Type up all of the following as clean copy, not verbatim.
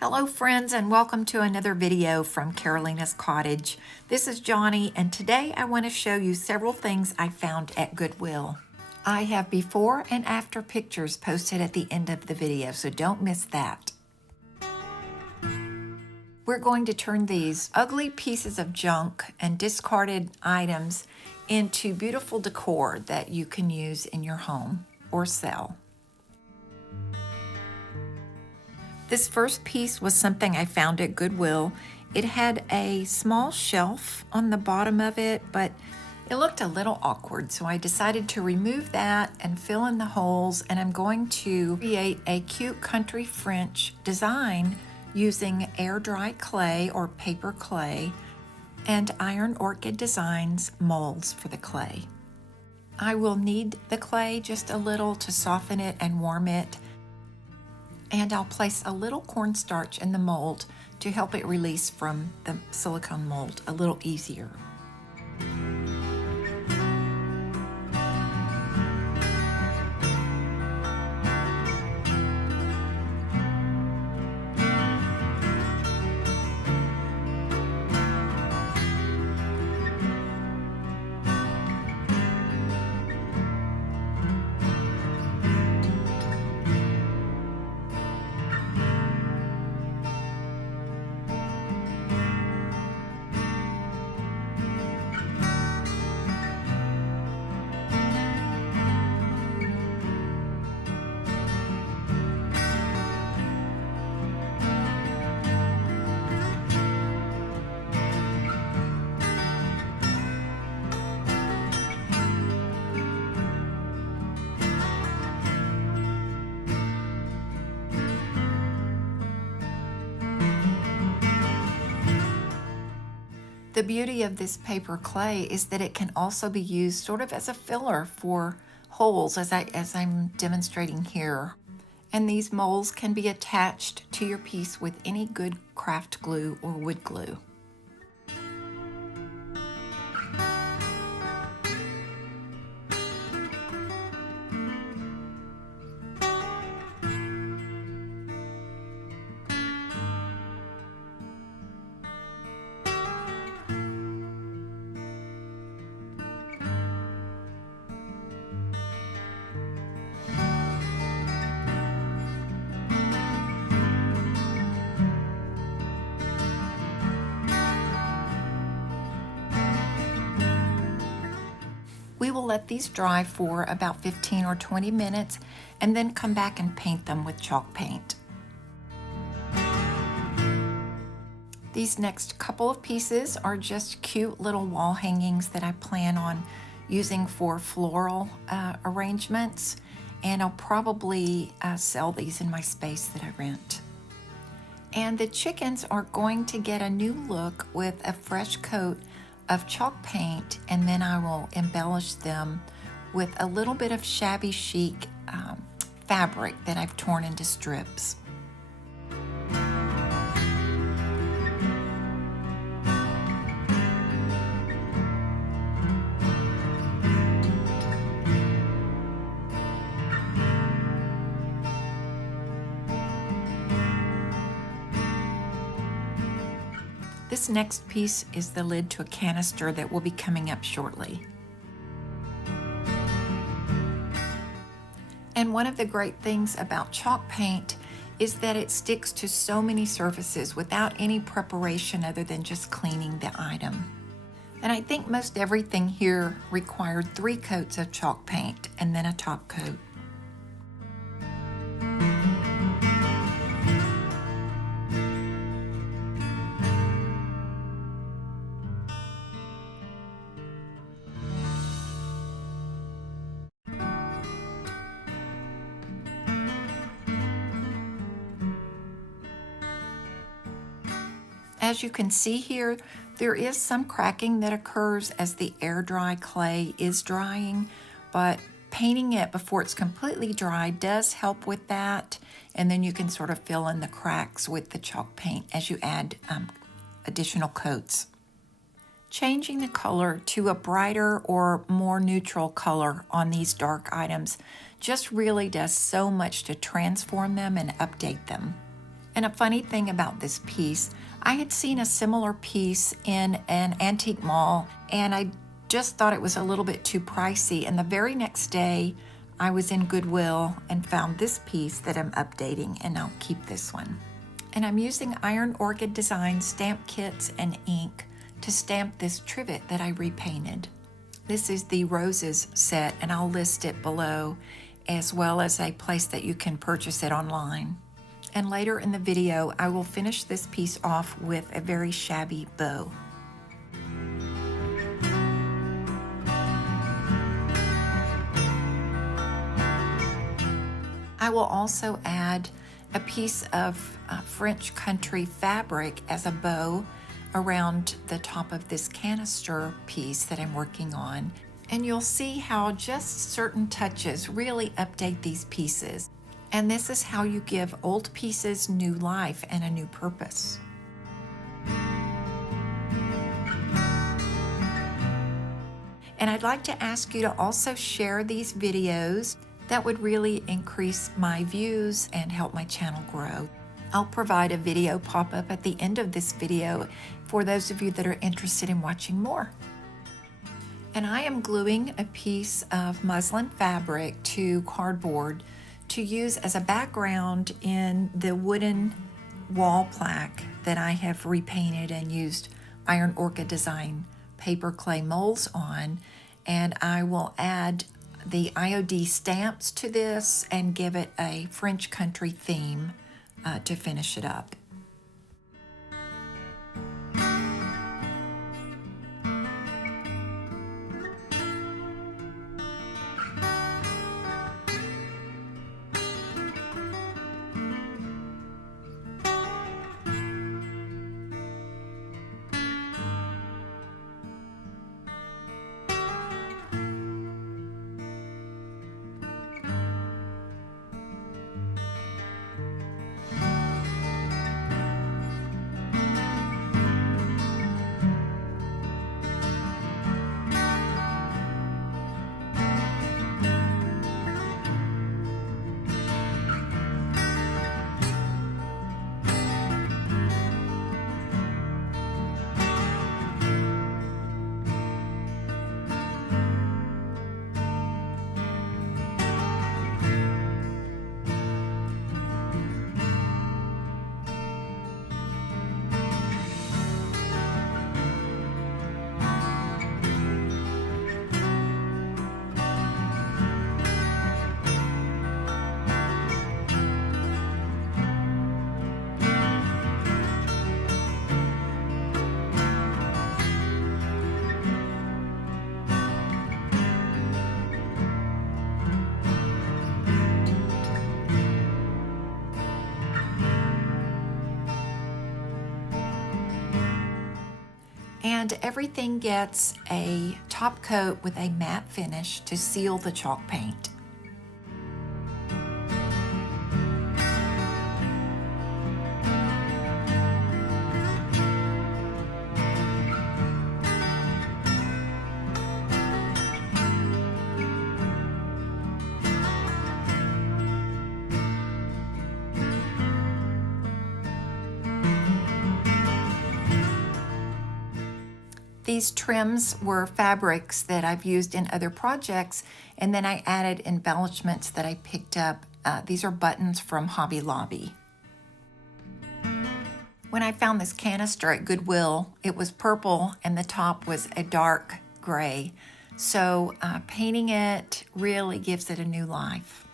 Hello friends, and welcome to another video from Carolina's Cottage. This is Johnny, and today I want to show you several things I found at Goodwill. I have before and after pictures posted at the end of the video, so don't miss that. We're going to turn these ugly pieces of junk and discarded items into beautiful decor that you can use in your home or sell. This first piece was something I found at Goodwill. It had a small shelf on the bottom of it, but it looked a little awkward, so I decided to remove that and fill in the holes, and I'm going to create a cute country French design using air dry clay or paper clay and Iron Orchid Designs molds for the clay. I will knead the clay just a little to soften it and warm it, and I'll place a little cornstarch in the mold to help it release from the silicone mold a little easier. The beauty of this paper clay is that it can also be used sort of as a filler for holes as I'm demonstrating here. And these molds can be attached to your piece with any good craft glue or wood glue. We will let these dry for about 15 or 20 minutes and then come back and paint them with chalk paint. These next couple of pieces are just cute little wall hangings that I plan on using for floral arrangements, and I'll probably sell these in my space that I rent. And the chickens are going to get a new look with a fresh coat of chalk paint, and then I will embellish them with a little bit of shabby chic fabric that I've torn into strips. This next piece is the lid to a canister that will be coming up shortly. And one of the great things about chalk paint is that it sticks to so many surfaces without any preparation other than just cleaning the item. And I think most everything here required 3 coats of chalk paint and then a top coat. As you can see here, there is some cracking that occurs as the air dry clay is drying, but painting it before it's completely dry does help with that, and then you can sort of fill in the cracks with the chalk paint as you add additional coats. Changing the color to a brighter or more neutral color on these dark items just really does so much to transform them and update them. And a funny thing about this piece, I had seen a similar piece in an antique mall, and I just thought it was a little bit too pricey. And the very next day, I was in Goodwill and found this piece that I'm updating, and I'll keep this one. And I'm using Iron Orchid Design stamp kits and ink to stamp this trivet that I repainted. This is the Roses set, and I'll list it below, as well as a place that you can purchase it online. And later in the video, I will finish this piece off with a very shabby bow. I will also add a piece of French country fabric as a bow around the top of this canister piece that I'm working on. And you'll see how just certain touches really update these pieces. And this is how you give old pieces new life and a new purpose. And I'd like to ask you to also share these videos. That would really increase my views and help my channel grow. I'll provide a video pop-up at the end of this video for those of you that are interested in watching more. And I am gluing a piece of muslin fabric to cardboard to use as a background in the wooden wall plaque that I have repainted and used Iron Orchid Design paper clay molds on. And I will add the IOD stamps to this and give it a French country theme to finish it up. And everything gets a top coat with a matte finish to seal the chalk paint. These trims were fabrics that I've used in other projects, and then I added embellishments that I picked up. These are buttons from Hobby Lobby. When I found this canister at Goodwill, it was purple and the top was a dark gray. So painting it really gives it a new life.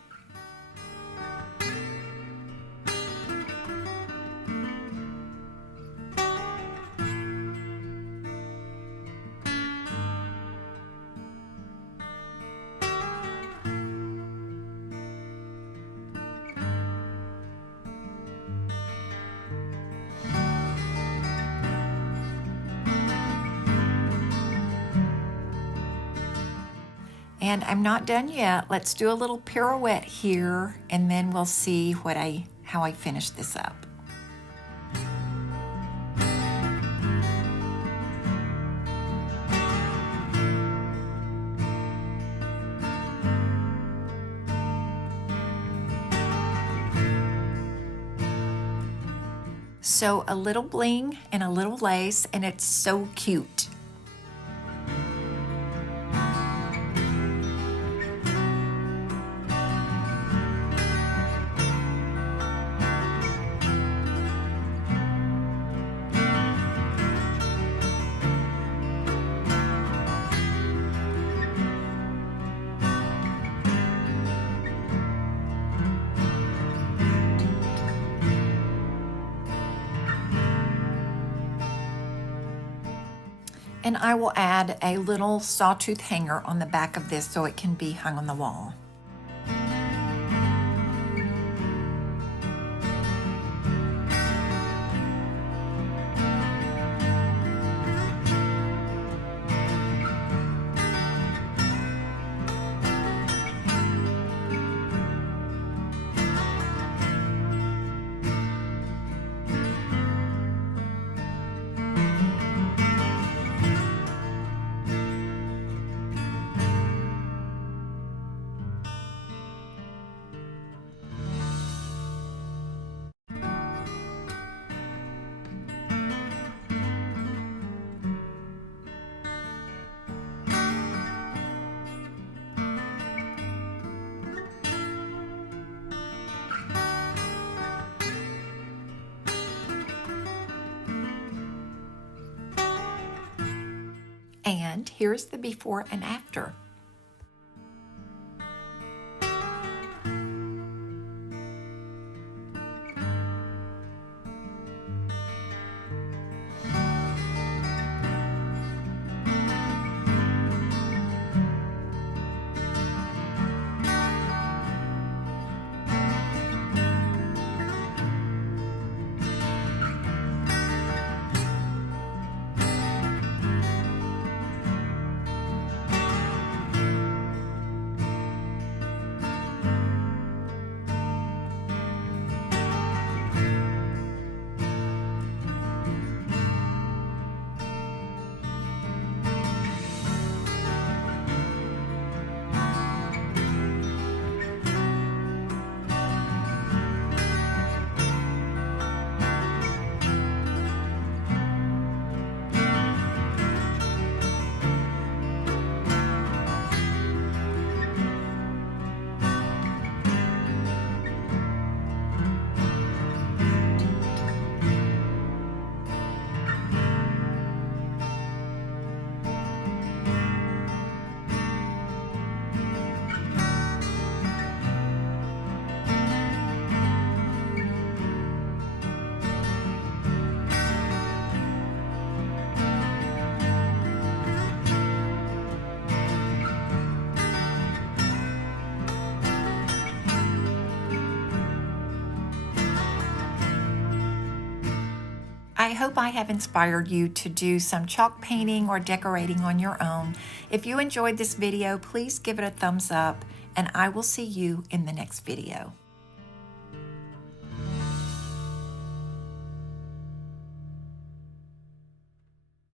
And I'm not done yet. Let's do a little pirouette here, and then we'll see how I finish this up. So a little bling and a little lace, and it's so cute. And I will add a little sawtooth hanger on the back of this so it can be hung on the wall. And here's the before and after. I hope I have inspired you to do some chalk painting or decorating on your own. If you enjoyed this video, please give it a thumbs up, and I will see you in the next video.